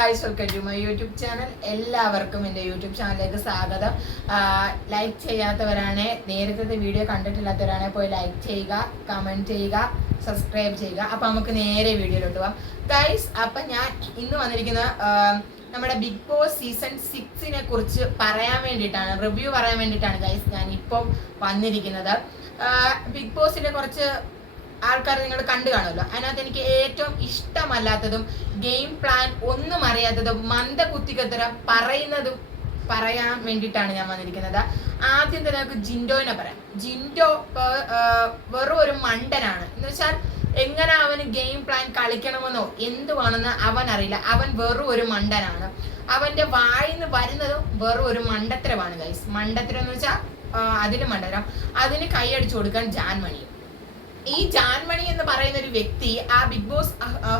Guys, welcome to my YouTube channel. എല്ലാവർക്കും എൻ്റെ YouTube ചാനലിലേക്ക് സ്വാഗതം. ലൈക്ക് ചെയ്യാത്തവരാണ്, നേരത്തെ വീഡിയോ കണ്ടിട്ടില്ലാത്തവരാണ്, പോയി ലൈക്ക് ചെയ്യുക, കമൻറ്റ് ചെയ്യുക, സബ്സ്ക്രൈബ് ചെയ്യുക. അപ്പം നമുക്ക് നേരെ വീഡിയോയിലോട്ട് പോവാം ഗായ്സ്. അപ്പം ഞാൻ ഇന്ന് വന്നിരിക്കുന്ന നമ്മുടെ ബിഗ് ബോസ് സീസൺ 6നെ കുറിച്ച് പറയാൻ വേണ്ടിയിട്ടാണ്, റിവ്യൂ പറയാൻ വേണ്ടിയിട്ടാണ് ഗായ്സ് ഞാൻ ഇപ്പം വന്നിരിക്കുന്നത്. ബിഗ് ബോസിൻ്റെ കുറച്ച് ആൾക്കാർ നിങ്ങൾ കണ്ടു കാണുമല്ലോ. അതിനകത്ത് എനിക്ക് ഏറ്റവും ഇഷ്ടമല്ലാത്തതും ഗെയിം പ്ലാൻ ഒന്നും അറിയാത്തതും മന്ദബുദ്ധികത്തര പറയുന്നതും പറയാൻ വേണ്ടിയിട്ടാണ് ഞാൻ വന്നിരിക്കുന്നത്. ആദ്യം തന്നെ നമുക്ക് ജിൻഡോനെ പറയാം. ജിൻഡോ വെറും ഒരു മണ്ടനാണ്. എന്ന് വെച്ചാൽ എങ്ങനെ അവന് ഗെയിം പ്ലാൻ കളിക്കണമെന്നോ എന്തുവാണെന്ന് അവൻ അറിയില്ല. അവൻ വെറും ഒരു മണ്ടനാണ്. അവന്റെ വായിന്ന് വരുന്നതും വെറും ഒരു മണ്ടത്തരമാണ് ഗൈസ്. മണ്ടത്തരം എന്ന് വെച്ചാൽ അതിന് മണ്ടത്തരം. അതിന് കൈയടിച്ചു കൊടുക്കാൻ ജാൻമണി. ഈ ജാൻമണി എന്ന് പറയുന്ന ഒരു വ്യക്തി ആ ബിഗ് ബോസ്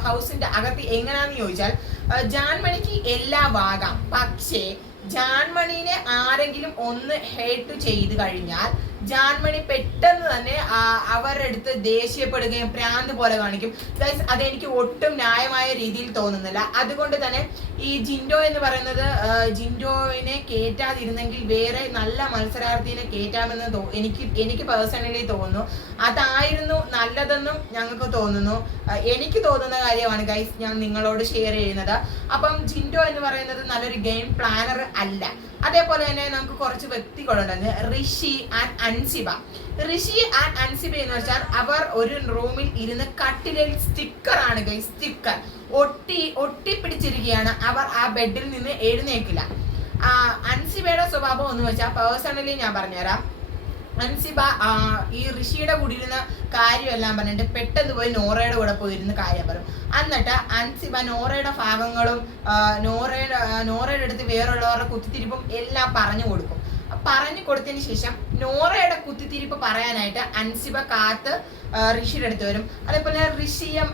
ഹൗസിന്റെ അകത്ത് എങ്ങനെയാന്ന് ചോദിച്ചാൽ, ജാൻമണിക്ക് എല്ലാം ആകാം. പക്ഷേ ജാൻമണീനെ ആരെങ്കിലും ഒന്ന് ഹേറ്റ് ചെയ്ത് കഴിഞ്ഞാൽ ജാൻമണി പെട്ടെന്ന് തന്നെ അവരുടെ അടുത്ത് ദേഷ്യപ്പെടുകയും പ്രാന്ത് പോലെ കാണിക്കും. ഗൈസ്, അതെനിക്ക് ഒട്ടും ന്യായമായ രീതിയിൽ തോന്നുന്നില്ല. അതുകൊണ്ട് തന്നെ ഈ ജിൻഡോ എന്ന് പറയുന്നത്, ജിൻഡോവിനെ കേറ്റാതിരുന്നെങ്കിൽ വേറെ നല്ല മത്സരാർത്ഥിനെ കേറ്റാമെന്ന് എനിക്ക് പേഴ്സണലി തോന്നുന്നു. അതായിരുന്നു നല്ലതെന്നും ഞങ്ങൾക്ക് തോന്നുന്നു. എനിക്ക് തോന്നുന്ന കാര്യമാണ് ഗൈസ് ഞാൻ നിങ്ങളോട് ഷെയർ ചെയ്യുന്നത്. അപ്പം ജിൻഡോ എന്ന് പറയുന്നത് നല്ലൊരു ഗെയിം പ്ലാനർ അല്ല. അതേപോലെ തന്നെ നമുക്ക് കുറച്ച് വ്യക്തികളുണ്ട്, ഋഷി ആൻഡ് അൻസിബ. ഋഷി ആൻഡ് അൻസിബ എന്ന് വെച്ചാൽ അവർ ഒരു റൂമിൽ ഇരുന്ന് കട്ടിലിൽ സ്റ്റിക്കറാണ് ഗൈസ്, സ്റ്റിക്കർ ഒട്ടിപ്പിടിച്ചിരിക്കുകയാണ്. അവർ ആ ബെഡിൽ നിന്ന് എഴുന്നേക്കില്ല. അൻസിബയുടെ സ്വഭാവം എന്ന് വെച്ചാൽ പേഴ്സണലി ഞാൻ പറഞ്ഞുതരാം. അൻസിബ ഈ ഋഷിയുടെ കൂടെ ഇരുന്ന കാര്യമെല്ലാം പറഞ്ഞിട്ട് പെട്ടെന്ന് പോയി നോറയുടെ കൂടെ പോയിരുന്ന കാര്യം പറയും. എന്നിട്ട് അൻസിബ നോറയുടെ ഭാഗങ്ങളും നോറയുടെ അടുത്ത് വേറുള്ളവരുടെ കുത്തിത്തിരിപ്പും എല്ലാം പറഞ്ഞു കൊടുക്കും. പറഞ്ഞു കൊടുത്തതിന് ശേഷം നോറയുടെ കുത്തിത്തിരിപ്പ് പറയാനായിട്ട് അൻസിബ കാത്ത് ഋഷിയുടെ അടുത്ത് വരും. അതേപോലെ ഋഷിയും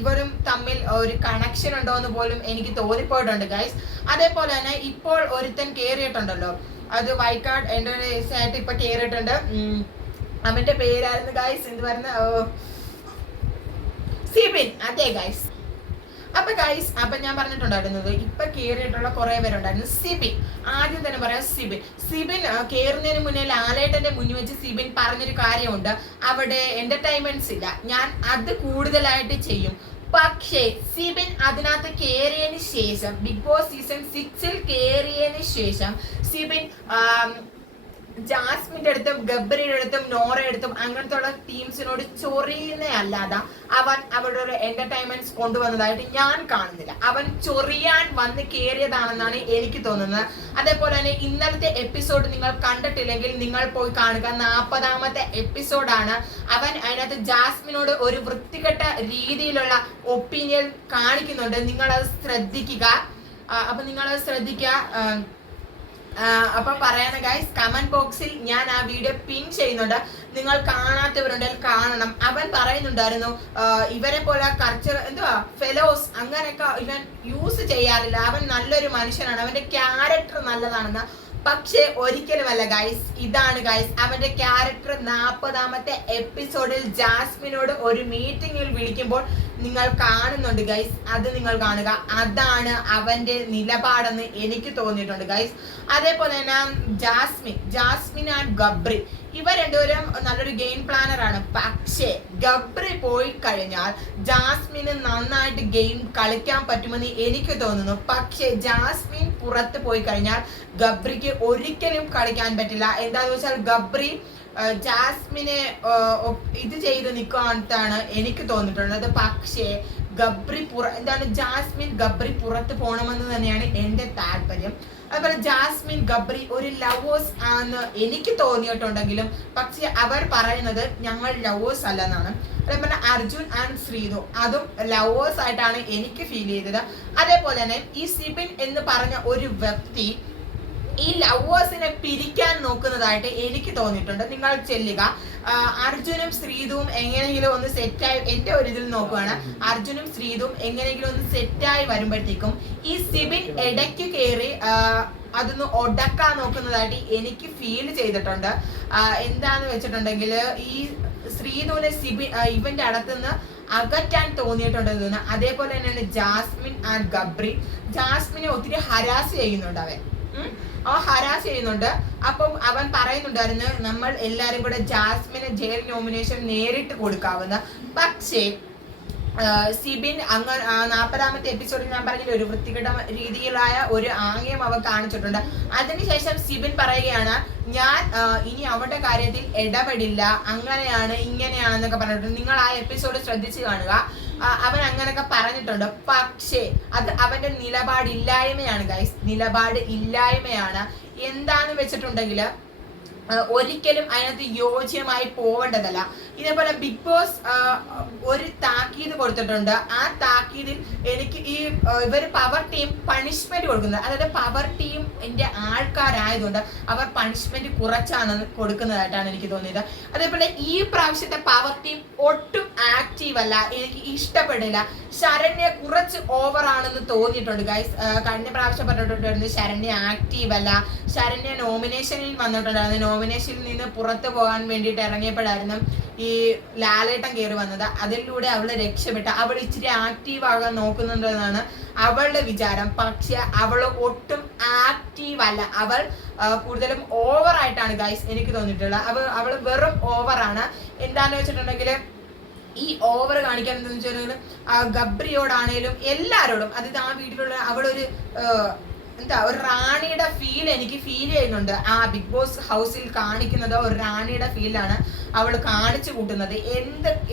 ഇവരും തമ്മിൽ ഒരു കണക്ഷൻ ഉണ്ടോ എന്ന് പോലും എനിക്ക് തോന്നിപ്പോയിട്ടുണ്ട് ഗൈസ്. അതേപോലെ തന്നെ ഇപ്പോൾ ഒരുത്തൻ കേറിയിട്ടുണ്ടല്ലോ, അത് വൈക്കാട് എൻ്റെ ആയിട്ട് ഇപ്പൊ കേറിയിട്ടുണ്ട്. അവന്റെ പേരായിരുന്നു ഗൈസ്, എന്ത് പറയുന്ന സിബിൻ. അതെ ഗൈസ്. അപ്പൊ ഞാൻ പറഞ്ഞിട്ടുണ്ടായിരുന്നത് ഇപ്പൊ കേറിയിട്ടുള്ള കുറെ പേരുണ്ടായിരുന്നു. സിബിൻ, ആദ്യം തന്നെ പറയാം. സിബിൻ കേറുന്നതിന് മുന്നേ ലാലേട്ടന്റെ മുന്നിൽ വെച്ച് സിബിൻ പറഞ്ഞൊരു കാര്യമുണ്ട്, അവിടെ എന്റർടൈൻമെന്റ്സ് ഇല്ല, ഞാൻ അത് കൂടുതലായിട്ട് ചെയ്യും. പക്ഷേ സിബിൻ അതിനകത്ത് കേറിയതിന് ശേഷം, ബിഗ് ബോസ് സീസൺ 6ൽ കേറിയതിന് ശേഷം സിബിൻ ജാസ്മിന്റെ അടുത്തും ഗബ്രിയുടെ അടുത്തും നോറയുടെ അടുത്തും അങ്ങനത്തെ ഉള്ള ടീംസിനോട് ചൊറിയുന്നതല്ലാതെ അവൻ അവരുടെ ഒരു എന്റർടൈൻമെന്റ്സ് കൊണ്ടുവന്നതായിട്ട് ഞാൻ കാണുന്നില്ല. അവൻ ചൊറിയാൻ വന്ന് കേറിയതാണെന്നാണ് എനിക്ക് തോന്നുന്നത്. അതേപോലെ തന്നെ ഇന്നലത്തെ എപ്പിസോഡ് നിങ്ങൾ കണ്ടിട്ടില്ലെങ്കിൽ നിങ്ങൾ പോയി കാണുക. 40ാമത്തെ എപ്പിസോഡാണ്. അവൻ അതിനകത്ത് ജാസ്മിനോട് ഒരു വൃത്തികെട്ട രീതിയിലുള്ള ഒപ്പീനിയൻ കാണിക്കുന്നുണ്ട്. നിങ്ങളത് ശ്രദ്ധിക്കുക. അപ്പൊ പറയണ ഗൈസ്, കമന്റ് ബോക്സിൽ ഞാൻ ആ വീഡിയോ പിൻ ചെയ്യുന്നുണ്ട്. നിങ്ങൾ കാണാത്തവരുണ്ടെങ്കിൽ കാണണം. അവൻ പറയുന്നുണ്ടായിരുന്നു ഇവരെ പോലെ കൾച്ചർ ഫെലോസ് അങ്ങനെയൊക്കെ ഇവൻ യൂസ് ചെയ്യാറില്ല, അവൻ നല്ലൊരു മനുഷ്യനാണ്, അവന്റെ ക്യാരക്ടർ നല്ലതാണെന്ന്. പക്ഷെ ഒരിക്കലുമല്ല ഗൈസ്. ഇതാണ് ഗൈസ് അവന്റെ ക്യാരക്ടർ. 40ാമത്തെ എപ്പിസോഡിൽ ജാസ്മിനോട് ഒരു മീറ്റിംഗിൽ വിളിക്കുമ്പോൾ നിങ്ങൾ കാണുന്നുണ്ട് ഗൈസ്. അത് നിങ്ങൾ കാണുക. അതാണ് അവന്റെ നിലപാടെന്ന് എനിക്ക് തോന്നിയിട്ടുണ്ട് ഗൈസ്. അതേപോലെ തന്നെ ജാസ്മിൻ ആൻഡ് ഗബ്രി, ഇവർ രണ്ടുപേരും നല്ലൊരു ഗെയിം പ്ലാനർ ആണ്. പക്ഷേ ഗബ്രി പോയി കഴിഞ്ഞാൽ ജാസ്മിന് നന്നായിട്ട് ഗെയിം കളിക്കാൻ പറ്റുമെന്ന് എനിക്ക് തോന്നുന്നു. പക്ഷേ ജാസ്മിൻ പുറത്ത് പോയി കഴിഞ്ഞാൽ ഗബ്രിക്ക് ഒരിക്കലും കളിക്കാൻ പറ്റില്ല. എന്താണെന്ന് വെച്ചാൽ ഗബ്രി ജാസ്മിനെ ഇത് ചെയ്ത് നിൽക്കാനാണ് എനിക്ക് തോന്നിയിട്ടുള്ളത്. പക്ഷേ ജാസ്മിൻ ഗബ്രി പുറത്ത് പോകണമെന്ന് തന്നെയാണ് എൻ്റെ താല്പര്യം. അതുപോലെ ജാസ്മിൻ ഗബ്രി ഒരു ലവേഴ്സ് ആണെന്ന് എനിക്ക് തോന്നിയിട്ടുണ്ടെങ്കിലും പക്ഷെ അവർ പറയുന്നത് ഞങ്ങൾ ലവേഴ്സ് അല്ലെന്നാണ്. അതേപോലെ അർജുൻ ആൻഡ് ശ്രീതു, അതും ലവേഴ്സ് ആയിട്ടാണ് എനിക്ക് ഫീൽ ചെയ്തത്. അതേപോലെ തന്നെ ഈ സിബിൻ എന്ന് പറഞ്ഞ ഒരു വ്യക്തി ഈ ലവേഴ്സിനെ പിരിക്കാൻ നോക്കുന്നതായിട്ട് എനിക്ക് തോന്നിയിട്ടുണ്ട്. നിങ്ങൾ ചെല്ലുക, അർജുനും ശ്രീതുവും എങ്ങനെയെങ്കിലും ഒന്ന് സെറ്റായി, എൻ്റെ ഒരു ഇതിൽ നോക്കുകയാണ്, അർജുനും ശ്രീതുവും എങ്ങനെയെങ്കിലും ഒന്ന് സെറ്റായി വരുമ്പോഴത്തേക്കും ഈ സിബിൻ ഇടയ്ക്ക് കയറി അതൊന്ന് ഒടക്കാൻ നോക്കുന്നതായിട്ട് എനിക്ക് ഫീൽ ചെയ്തിട്ടുണ്ട്. എന്താന്ന് വെച്ചിട്ടുണ്ടെങ്കിൽ ഈ ശ്രീധുവിനെ ഇവന്റെ അടുത്തുനിന്ന് അകറ്റാൻ തോന്നിയിട്ടുണ്ടെന്ന് തോന്നുന്നു. അതേപോലെ തന്നെയാണ് ജാസ്മിൻ ആൻഡ് ഗബ്രി. ജാസ്മിനെ ഒത്തിരി ഹരാസ് ചെയ്യുന്നുണ്ട് അവൻ ഹരാസ് ചെയ്യുന്നുണ്ട്. അപ്പം അവൻ പറയുന്നുണ്ടായിരുന്നു നമ്മൾ എല്ലാരും കൂടെ ജാസ്മിന് ജയിൽ നോമിനേഷൻ നേരിട്ട് കൊടുക്കാവുന്ന. പക്ഷേ സിബിൻ അങ്ങനെ 40ാമത്തെ എപ്പിസോഡിൽ ഞാൻ പറഞ്ഞില്ല ഒരു വൃത്തികെട്ട രീതിയിലായ ഒരു ആംഗ്യം അവൻ കാണിച്ചിട്ടുണ്ട്. അതിനുശേഷം സിബിൻ പറയുകയാണ് ഞാൻ ഇനി അവരുടെ കാര്യത്തിൽ ഇടപെടില്ല, അങ്ങനെയാണ് ഇങ്ങനെയാണെന്നൊക്കെ പറഞ്ഞിട്ടുണ്ട്. നിങ്ങൾ ആ എപ്പിസോഡ് ശ്രദ്ധിച്ച് കാണുക. അവൻ അങ്ങനെയൊക്കെ പറഞ്ഞിട്ടുണ്ട്. പക്ഷേ അത് അവന്റെ നിലപാടില്ലായ്മയാണ് ഗൈസ്, നിലപാട് ഇല്ലായ്മയാണ്. എന്താന്ന് വെച്ചിട്ടുണ്ടെങ്കിൽ ഒരിക്കലും അതിനകത്ത് യോജ്യമായി പോവേണ്ടതല്ല. ഇതേപോലെ ബിഗ് ബോസ് ഒരു താക്കീത് കൊടുത്തിട്ടുണ്ട്. ആ താക്കീതിൽ എനിക്ക് ഈ ഇവർ പവർ ടീം പണിഷ്മെന്റ് കൊടുക്കുന്നത്, അതായത് പവർ ടീം എൻ്റെ ആൾക്കാരായതുകൊണ്ട് അവർ പണിഷ്മെന്റ് കുറച്ചാണ് കൊടുക്കുന്നതായിട്ടാണ് എനിക്ക് തോന്നിയത്. അതേപോലെ ഈ പ്രാവശ്യത്തെ പവർ ടീം ഒട്ടും ആക്റ്റീവ് അല്ല, എനിക്ക് ഇഷ്ടപ്പെടില്ല. ശരണ്യ കുറച്ച് ഓവർ ആണെന്ന് തോന്നിയിട്ടുണ്ട് ഗൈസ്. കഴിഞ്ഞ പ്രാവശ്യം പറഞ്ഞിട്ടുണ്ടായിരുന്നു ശരണ്യ ആക്റ്റീവ് അല്ല. ശരണ്യ നോമിനേഷനിൽ വന്നിട്ടുണ്ടായിരുന്നു. നോമിനേഷനിൽ നിന്ന് പുറത്തു പോകാൻ വേണ്ടിയിട്ട് ഇറങ്ങിയപ്പോഴായിരുന്നു ഈ ലാലേട്ടൻ കയറി വന്നത്. അതിലൂടെ അവള് രക്ഷപ്പെട്ട. അവൾ ഇച്ചിരി ആക്റ്റീവ് ആകാൻ നോക്കുന്നുണ്ടെന്നാണ് അവളുടെ വിചാരം. പക്ഷെ അവള് ഒട്ടും ആക്റ്റീവ് അല്ല. അവൾ കൂടുതലും ഓവർ ആയിട്ടാണ് ഗൈസ് എനിക്ക് തോന്നിയിട്ടുള്ളത്. അവള് വെറും ഓവറാണ്. എന്താന്ന് വെച്ചിട്ടുണ്ടെങ്കിൽ ഈ ഓവർ കാണിക്കാൻ എന്താണെന്ന് വെച്ചിട്ടുണ്ടെങ്കിൽ ഗബ്രിയോടാണേലും എല്ലാരോടും, അതായത് ആ വീട്ടിലുള്ള അവളൊരു ഒരു റാണിയുടെ ഫീൽ എനിക്ക് ഫീൽ ചെയ്യുന്നുണ്ട്. ആ ബിഗ് ബോസ് ഹൗസിൽ കാണിക്കുന്നത് ഒരു റാണിയുടെ ഫീലാണ് അവൾ കാണിച്ചു കൂട്ടുന്നത്.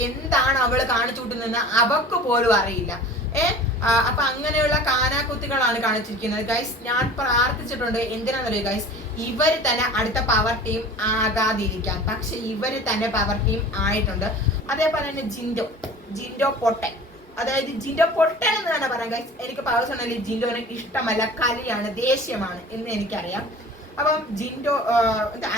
എന്താണ് അവൾ കാണിച്ചു കൂട്ടുന്നതെന്ന് അവക്ക് പോലും അറിയില്ല. അപ്പൊ അങ്ങനെയുള്ള കാനാക്കുത്തികളാണ് കാണിച്ചിരിക്കുന്നത് ഗൈസ്. ഞാൻ പ്രാർത്ഥിച്ചിട്ടുണ്ട്, എന്തിനാണെന്നറിയോ ഗൈസ്, ഇവർ തന്നെ അടുത്ത പവർ ടീം ആകാതിരിക്കാൻ. പക്ഷെ ഇവർ തന്നെ പവർ ടീം ആയിട്ടുണ്ട്. അതേപോലെ തന്നെ ജിൻഡോ പൊട്ടൻ, അതായത് ജിൻഡോ പൊട്ടൻ എന്ന് തന്നെ പറയാം ഗൈസ്. എനിക്ക് പേഴ്സണലി ജിൻഡോനെ ഇഷ്ടമല്ല, കലിയാണ്, ദേഷ്യമാണ് എന്ന് എനിക്കറിയാം. അപ്പം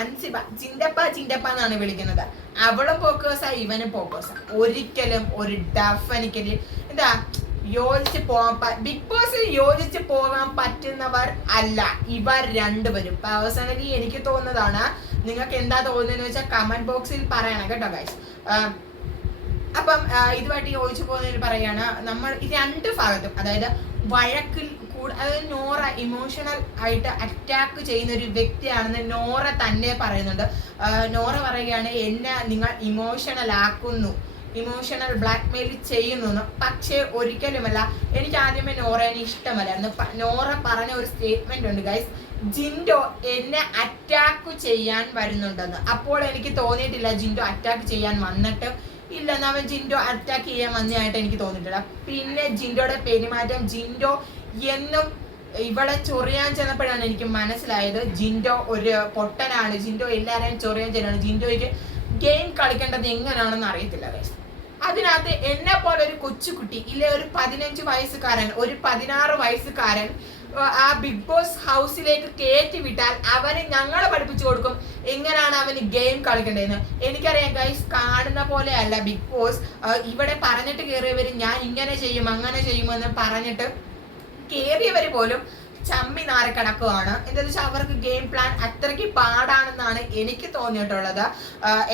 അൻസിബ ചിന്തപ്പ എന്നാണ് വിളിക്കുന്നത്. അവളും പോക്കേഴ്സാ, ഇവനും പോക്കേഴ്സാ. ഒരിക്കലും ഒരു ഡെഫിനിക്കലി യോജിച്ച് പോകാൻ ബിഗ് ബോസിൽ യോജിച്ച് പോകാൻ പറ്റുന്നവർ അല്ല ഇവർ രണ്ടുപേരും. പേഴ്സണലി എനിക്ക് തോന്നുന്നതാണ്. നിങ്ങൾക്ക് എന്താ തോന്നുന്നതെന്ന് വെച്ചാൽ കമന്റ് ബോക്സിൽ പറയണം കേട്ടോ ഗൈസ്. അപ്പം ഇതുമായിട്ട് യോജിച്ചു പോകുന്നതിൽ പറയാണ്, നമ്മൾ ഈ രണ്ട് ഭാഗത്തും, അതായത് വഴക്കിൽ അതായത് നോറ ഇമോഷണൽ ആയിട്ട് അറ്റാക്ക് ചെയ്യുന്ന ഒരു വ്യക്തിയാണെന്ന് നോറ തന്നെ പറയുന്നുണ്ട്. നോറ പറയുകയാണ് എന്നെ നിങ്ങൾ ഇമോഷണൽ ആക്കുന്നു, ഇമോഷണൽ ബ്ലാക്ക്മെയിൽ ചെയ്യുന്നു. പക്ഷേ ഒരിക്കലുമല്ല. എനിക്ക് ആദ്യമേ നോറേനെ ഇഷ്ടമല്ലായിരുന്നു. നോറ പറഞ്ഞ ഒരു സ്റ്റേറ്റ്മെന്റ് ഉണ്ട് ഗൈസ്, ജിൻഡോ എന്നെ അറ്റാക്ക് ചെയ്യാൻ വരുന്നുണ്ടെന്ന്. അപ്പോൾ എനിക്ക് തോന്നിയിട്ടില്ല ജിൻഡോ അറ്റാക്ക് ചെയ്യാൻ വന്നിട്ട് ഇല്ലെന്ന്. അവൻ ജിൻഡോ അറ്റാക്ക് ചെയ്യാൻ വന്നതായിട്ട് എനിക്ക് തോന്നിയിട്ടില്ല. പിന്നെ ജിൻഡോയുടെ പെരുമാറ്റം, ജിൻഡോ എന്നും ഇവളെ ചൊറിയാൻ ചെന്നപ്പോഴാണ് എനിക്ക് മനസ്സിലായത് ജിൻഡോ ഒരു പൊട്ടനാണ്, ജിൻഡോ എല്ലാവരെയും ചൊറിയാൻ ചെല്ലാണ്, ജിൻഡോയ്ക്ക് ഗെയിം കളിക്കേണ്ടത് എങ്ങനെയാണെന്ന് അറിയത്തില്ല ഗൈസ്. അതിനകത്ത് എന്നെ പോലെ ഒരു കൊച്ചുകുട്ടി ഇല്ലേ, ഒരു 15 വയസ്സുകാരൻ, ഒരു 16 വയസ്സുകാരൻ ആ ബിഗ് ബോസ് ഹൗസിലേക്ക് കയറ്റി വിട്ടാൽ അവന് ഞങ്ങൾ പഠിപ്പിച്ചു കൊടുക്കും എങ്ങനെയാണ് അവന് ഗെയിം കളിക്കേണ്ടതെന്ന്. എനിക്കറിയാം ഗൈസ്, കാണുന്ന പോലെ അല്ല ബിഗ് ബോസ്. ഇവിടെ പറഞ്ഞിട്ട് കയറിയവർ ഞാൻ ഇങ്ങനെ ചെയ്യും അങ്ങനെ ചെയ്യുമെന്ന് പറഞ്ഞിട്ട് കയറിയവർ പോലും ചമ്മി നാറി കിടക്കുവാണ്. എന്താണെന്ന് വെച്ചാൽ അവർക്ക് ഗെയിം പ്ലാൻ അത്രയ്ക്ക് പാടാണെന്നാണ് എനിക്ക് തോന്നിയിട്ടുള്ളത്.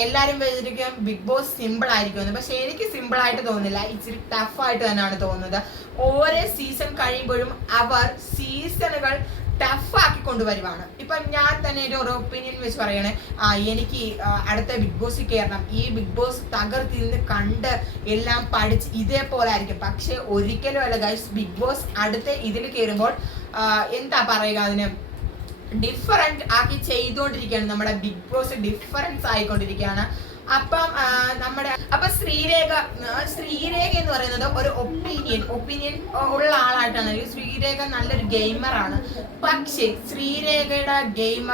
എല്ലാവരും വിചാരിക്കും ബിഗ് ബോസ് സിമ്പിൾ ആയിരിക്കുമെന്ന്, പക്ഷെ എനിക്ക് സിമ്പിൾ ആയിട്ട് തോന്നുന്നില്ല, ഇച്ചിരി ടഫായിട്ട് തന്നെയാണ് തോന്നുന്നത്. ഓരോ സീസൺ കഴിയുമ്പോഴും അവർ സീസണുകൾ ടഫാക്കി കൊണ്ടുവരുവാണ്. ഇപ്പൊ ഞാൻ തന്നെ ഒരു ഒപ്പീനിയൻ വെച്ച് പറയണേ, എനിക്ക് അടുത്ത ബിഗ് ബോസിൽ കയറണം, ഈ ബിഗ് ബോസ് തകർത്തിന്ന് കണ്ട് എല്ലാം പഠിച്ച് ഇതേപോലെ ആയിരിക്കും. പക്ഷെ ഒരിക്കലും അല്ല ഗൈസ്, ബിഗ് ബോസ് അടുത്ത ഇതിൽ കയറുമ്പോൾ എന്താ പറയുക, അതിന് ഡിഫറൻറ്റ് ആക്കി ചെയ്തുകൊണ്ടിരിക്കുകയാണ്. നമ്മുടെ ബിഗ് ബോസ് ഡിഫറൻസ് ആയിക്കൊണ്ടിരിക്കുകയാണ്. അപ്പൊ ശ്രീരേഖ എന്ന് പറയുന്നത് ഒരു ഒപ്പീനിയൻ ഉള്ള ആളായിട്ടാണ്. ശ്രീരേഖ നല്ലൊരു ഗെയിമറാണ്. പക്ഷേ ശ്രീരേഖയുടെ ഗെയിം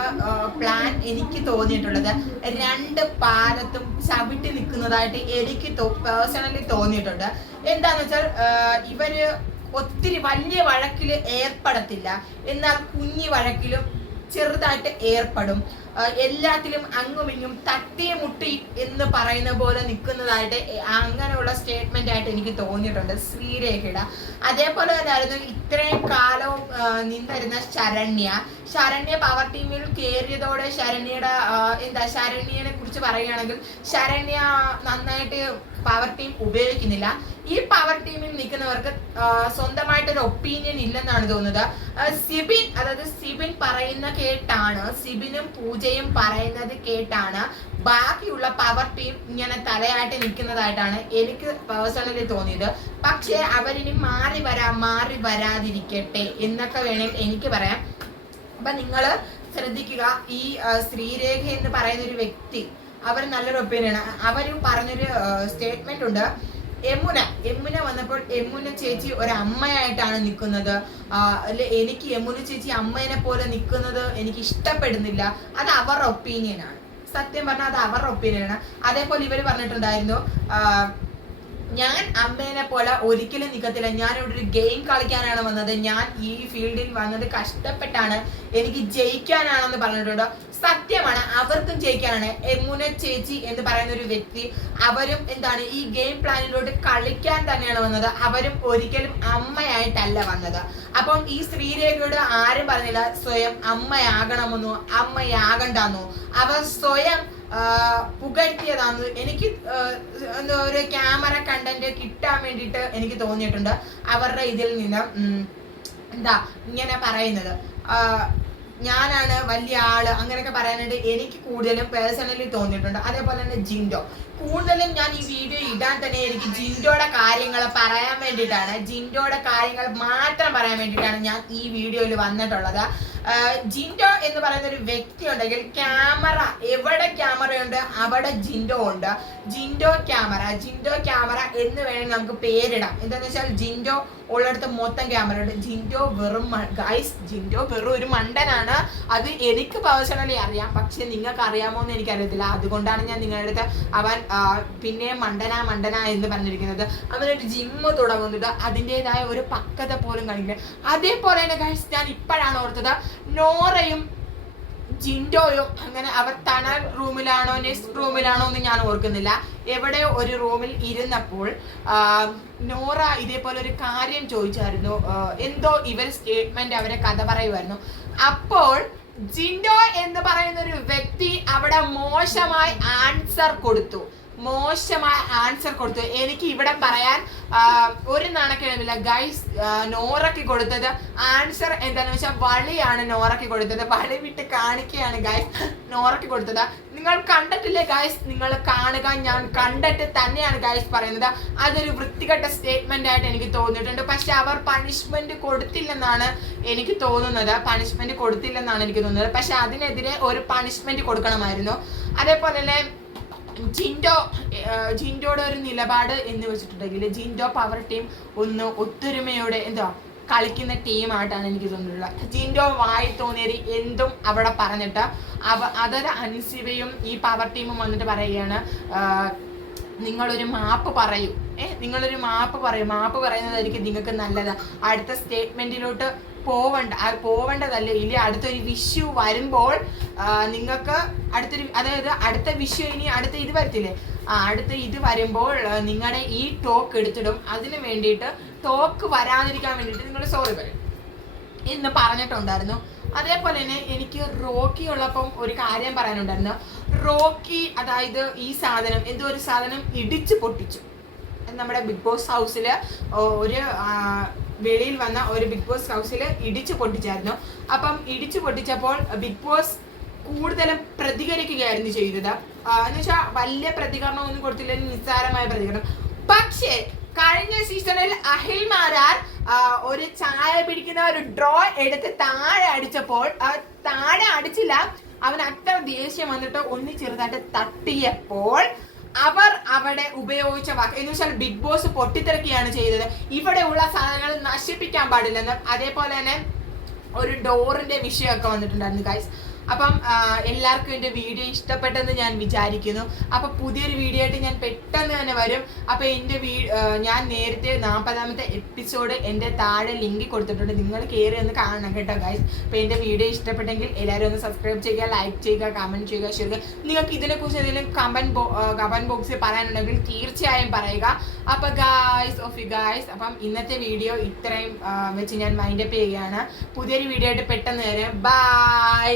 പ്ലാൻ എനിക്ക് തോന്നിയിട്ടുള്ളത് രണ്ട് പാലത്തും ചവിട്ടി നിൽക്കുന്നതായിട്ട് എനിക്ക് പേഴ്സണലി തോന്നിയിട്ടുണ്ട്. എന്താന്ന് വെച്ചാൽ ഇവര് ഒത്തിരി വലിയ വഴക്കിൽ ഏർപ്പെടത്തില്ല, എന്നാൽ കുഞ്ഞി വഴക്കിലും ചെറുതായിട്ട് ഏർപ്പെടും. എല്ലാത്തിലും അങ്ങും ഇങ്ങും തട്ടിയ മുട്ടി എന്ന് പറയുന്ന പോലെ നിൽക്കുന്നതായിട്ട് അങ്ങനെയുള്ള സ്റ്റേറ്റ്മെന്റ് ആയിട്ട് എനിക്ക് തോന്നിയിട്ടുണ്ട് ശ്രീരേഖയുടെ. അതേപോലെ തന്നെയായിരുന്നു ഇത്രയും കാലവും നിന്നിരുന്ന ശരണ്യ പവർ ടീമിൽ കയറിയതോടെ ശരണ്യനെ കുറിച്ച് പറയുകയാണെങ്കിൽ ശരണ്യ നന്നായിട്ട് പവർ ടീം ഉപയോഗിക്കുന്നില്ല. ഈ പവർ ടീമിൽ നിൽക്കുന്നവർക്ക് സ്വന്തമായിട്ടൊരു ഒപ്പീനിയൻ ഇല്ലെന്നാണ് തോന്നുന്നത്. സിബിൻ പറയുന്ന കേട്ടാണ്, സിബിനും പൂജയും പറയുന്നത് കേട്ടാണ് ബാക്കിയുള്ള പവർ ടീം ഇങ്ങനെ തലയാട്ടി നിൽക്കുന്നതായിട്ടാണ് എനിക്ക് പേഴ്സണലി തോന്നിയത്. പക്ഷേ അവരിനി മാറി വരാതിരിക്കട്ടെ എന്നൊക്കെ വേണമെങ്കിൽ എനിക്ക് പറയാം. അപ്പൊ നിങ്ങൾ ശ്രദ്ധിക്കുക, ഈ ശ്രീരേഖ എന്ന് പറയുന്ന ഒരു വ്യക്തി, അവർ നല്ലൊരു ഒപ്പീനിയനാണ്. അവർ പറഞ്ഞൊരു സ്റ്റേറ്റ്മെന്റ് ഉണ്ട്. യമുന വന്നപ്പോൾ യമുന ചേച്ചി ഒരു അമ്മയായിട്ടാണ് നിൽക്കുന്നത്. എനിക്ക് യമുന ചേച്ചി അമ്മേനെ പോലെ നിൽക്കുന്നത് എനിക്ക് ഇഷ്ടപ്പെടുന്നില്ല. അത് അവരുടെ ഒപ്പീനിയനാണ്. സത്യം പറഞ്ഞാൽ അത് അവരുടെ ഒപ്പീനിയനാണ്. അതേപോലെ ഇവർ പറഞ്ഞിട്ടുണ്ടായിരുന്നു, ഞാൻ അമ്മേനെ പോലെ ഒരിക്കലും നിൽക്കത്തില്ല, ഞാൻ ഇവിടെ ഒരു ഗെയിം കളിക്കാനാണ് വന്നത്, ഞാൻ ഈ ഫീൽഡിൽ വന്നത് കഷ്ടപ്പെട്ടാണ്, എനിക്ക് ജയിക്കാനാണെന്ന് പറഞ്ഞിട്ടുണ്ട്. സത്യമാണ്, അവർക്കും ജയിക്കാനാണ്. യമുന ചേച്ചി എന്ന് പറയുന്ന ഒരു വ്യക്തി, അവരും ഈ ഗെയിം പ്ലാനിലോട്ട് കളിക്കാൻ തന്നെയാണ് വന്നത്. അവരും ഒരിക്കലും അമ്മയായിട്ടല്ല വന്നത്. അപ്പം ഈ ശ്രീരേഖയോട് ആരും പറഞ്ഞില്ല സ്വയം അമ്മയാകണമെന്നോ അമ്മയാകണ്ടെന്നോ. അവർ സ്വയം പുകഴ്ത്തിയതാണ്. എനിക്ക് ഒരു ക്യാമറ കണ്ടന്റ് കിട്ടാൻ വേണ്ടിയിട്ട് എനിക്ക് തോന്നിയിട്ടുണ്ട് അവരുടെ ഇതിൽ നിന്ന് ഇങ്ങനെ പറയുന്നത്. ഞാനാണ് വലിയ ആള് അങ്ങനെയൊക്കെ പറയാനായിട്ട് എനിക്ക് കൂടുതലും പേഴ്സണലി തോന്നിയിട്ടുണ്ട്. അതേപോലെ തന്നെ ജിൻഡോ, കൂടുതലും ഞാൻ ഈ വീഡിയോ ഇടാൻ തന്നെ എനിക്ക് ജിൻഡോയുടെ കാര്യങ്ങൾ പറയാൻ വേണ്ടിയിട്ടാണ്, ജിൻഡോയുടെ കാര്യങ്ങൾ മാത്രം പറയാൻ വേണ്ടിയിട്ടാണ് ഞാൻ ഈ വീഡിയോയിൽ വന്നിട്ടുള്ളത്. ജിൻഡോ എന്ന് പറയുന്ന ഒരു വ്യക്തി ഉണ്ടെങ്കിൽ ക്യാമറ, എവിടെ ക്യാമറയുണ്ട് അവിടെ ജിൻഡോ ഉണ്ട്. ജിൻഡോ ക്യാമറ എന്ന് വേണമെങ്കിൽ നമുക്ക് പേരിടാം. എന്താണെന്ന് വെച്ചാൽ ജിൻഡോ ഉള്ളിടത്ത് മൊത്തം ക്യാമറ ഉണ്ട്. ജിൻഡോ വെറും ഒരു മണ്ടനാണ്. അത് എനിക്ക് പേഴ്സണലി അറിയാം, പക്ഷെ നിങ്ങൾക്ക് അറിയാമോ എന്ന് എനിക്കറിയത്തില്ല. അതുകൊണ്ടാണ് ഞാൻ നിങ്ങളുടെ അടുത്ത് അവൻ പിന്നെ മണ്ടന എന്ന് പറഞ്ഞിരിക്കുന്നത്. അവനൊരു ജിമ്മ് തുടങ്ങുന്നുണ്ട്, അതിൻ്റെതായ ഒരു പക്വത പോലും കാണിക്കുന്നത്. അതേപോലെ തന്നെ ഗൈസ്, ഞാൻ ഇപ്പോഴാണ് ഓർത്തത്, നോറയും ജിൻഡോയും അങ്ങനെ അവർ തണൽ റൂമിലാണോ നെക്സ്റ്റ് റൂമിലാണോ എന്ന് ഞാൻ ഓർക്കുന്നില്ല, എവിടെയോ ഒരു റൂമിൽ ഇരുന്നപ്പോൾ നോറ ഇതേപോലെ ഒരു കാര്യം ചോദിച്ചായിരുന്നു. എന്തോ ഇവർ സ്റ്റേറ്റ്മെന്റ് അവരെ കഥ പറയുമായിരുന്നു. അപ്പോൾ ജിൻഡോ എന്ന് പറയുന്ന ഒരു വ്യക്തി അവിടെ മോശമായി ആൻസർ കൊടുത്തു. എനിക്ക് ഇവിടെ പറയാൻ ഒരു നാണക്കേടുമില്ല ഗൈസ്. നോറയ്ക്ക് കൊടുത്തത് ആൻസർ എന്താണെന്ന് വെച്ചാൽ വളിയാണ് നോറയ്ക്ക് കൊടുത്തത്. വളി വിട്ട് കാണിക്കുകയാണ് ഗൈസ് നോറയ്ക്ക് കൊടുത്തത്. നിങ്ങൾ കണ്ടിട്ടില്ലേ ഗൈസ്? നിങ്ങൾ കാണുക, ഞാൻ കണ്ടിട്ട് തന്നെയാണ് ഗൈസ് പറയുന്നത്. അതൊരു വൃത്തികെട്ട സ്റ്റേറ്റ്മെന്റ് ആയിട്ട് എനിക്ക് തോന്നിയിട്ടുണ്ട്. പക്ഷെ അവർ പണിഷ്മെന്റ് കൊടുത്തില്ലെന്നാണ് എനിക്ക് തോന്നുന്നത്. പക്ഷെ അതിനെതിരെ ഒരു പണിഷ്മെന്റ് കൊടുക്കണമായിരുന്നു. അതേപോലെ തന്നെ ജിൻഡോയുടെ ഒരു നിലപാട് എന്ന് വെച്ചിട്ടുണ്ടെങ്കിൽ ജിൻഡോ പവർ ടീം ഒന്ന് ഒത്തൊരുമയോടെ കളിക്കുന്ന ടീമായിട്ടാണ് എനിക്ക് തോന്നിയിട്ടുള്ളത്. ജിൻഡോ വായി തോന്നിയത് എന്തും അവിടെ പറഞ്ഞിട്ട് അതൊരു അൻസിബയും ഈ പവർ ടീമും വന്നിട്ട് പറയുകയാണ്, നിങ്ങളൊരു മാപ്പ് പറയൂ. മാപ്പ് പറയുന്നതായിരിക്കും നിങ്ങൾക്ക് നല്ലത്. അടുത്ത സ്റ്റേറ്റ്മെന്റിലോട്ട് പോവേണ്ടതല്ലേ. ഇല്ല, അടുത്തൊരു വിഷു വരുമ്പോൾ നിങ്ങൾക്ക് അടുത്ത വിഷു ഇനി അടുത്ത ഇത് വരത്തില്ലേ, അടുത്ത ഇത് വരുമ്പോൾ നിങ്ങളുടെ ഈ ടോക്ക് എടുത്തിടും. അതിന് വേണ്ടിയിട്ട് ടോക്ക് വരാതിരിക്കാൻ വേണ്ടിയിട്ട് നിങ്ങൾ സോറി പറയും എന്ന് പറഞ്ഞിട്ടുണ്ടായിരുന്നു. അതേപോലെ തന്നെ എനിക്ക് റോക്കി ഉള്ളപ്പം ഒരു കാര്യം പറയാനുണ്ടായിരുന്നു. റോക്കി അതായത് ഈ സാധനം ഒരു സാധനം ഇടിച്ചു പൊട്ടിച്ചു. നമ്മുടെ ബിഗ് ബോസ് ഹൗസിൽ ഒരു വെളിയിൽ വന്ന ഒരു ബിഗ് ബോസ് ഹൗസിൽ ഇടിച്ചു പൊട്ടിച്ചായിരുന്നു. അപ്പം ഇടിച്ചു പൊട്ടിച്ചപ്പോൾ ബിഗ് ബോസ് കൂടുതലും പ്രതികരിക്കുകയായിരുന്നു ചെയ്തത്. എന്ന് വെച്ചാൽ വലിയ പ്രതികരണം ഒന്നും കൊടുത്തില്ല, നിസ്സാരമായ പ്രതികരണം. പക്ഷേ കഴിഞ്ഞ സീസണിൽ അഹിൽ മാരാർ ഒരു ചായ പിടിക്കുന്ന ഒരു ഡ്രോ എടുത്ത് താഴെ അടിച്ചപ്പോൾ, താഴെ അടിച്ചില്ല, അവൻ അത്ര ദേഷ്യം വന്നിട്ട് ഒന്ന് ചെറുതായിട്ട് തട്ടിയപ്പോൾ അവർ അവിടെ ഉപയോഗിച്ച വാക്ക് എന്ന് വെച്ചാൽ ബിഗ് ബോസ് പൊട്ടിത്തെറിക്കുകയാണ് ചെയ്തത്. ഇവിടെ ഉള്ള സാധനങ്ങൾ നശിപ്പിക്കാൻ പാടില്ലെന്ന്. അതേപോലെ തന്നെ ഒരു ഡോറിന്റെ വിഷയമൊക്കെ വന്നിട്ടുണ്ടായിരുന്നു ഗൈസ്. അപ്പം എല്ലാവർക്കും എൻ്റെ വീഡിയോ ഇഷ്ടപ്പെട്ടെന്ന് ഞാൻ വിചാരിക്കുന്നു. അപ്പം പുതിയൊരു വീഡിയോ ആയിട്ട് ഞാൻ പെട്ടെന്ന് തന്നെ വരും. അപ്പോൾ എൻ്റെ ഞാൻ നേരത്തെ 40ാമത്തെ എപ്പിസോഡ് എൻ്റെ താഴെ ലിങ്ക് കൊടുത്തിട്ടുണ്ട്, നിങ്ങൾ കയറി ഒന്ന് കാണണം കേട്ടോ ഗൈസ്. അപ്പോൾ എൻ്റെ വീഡിയോ ഇഷ്ടപ്പെട്ടെങ്കിൽ എല്ലാവരും ഒന്ന് സബ്സ്ക്രൈബ് ചെയ്യുക, ലൈക്ക് ചെയ്യുക, കമൻറ്റ് ചെയ്യുക, ഷെയർ ചെയ്യുക. നിങ്ങൾക്ക് ഇതിനെക്കുറിച്ച് എന്തെങ്കിലും കമൻറ്റ് ബോക്സിൽ പറയാനുണ്ടെങ്കിൽ തീർച്ചയായും പറയുക. അപ്പോൾ ഗായ്സ് അപ്പം ഇന്നത്തെ വീഡിയോ ഇത്രയും വെച്ച് ഞാൻ മൈൻഡപ്പ് ചെയ്യുകയാണ്. പുതിയൊരു വീഡിയോ ആയിട്ട് പെട്ടെന്ന് വരാം. ബൈ.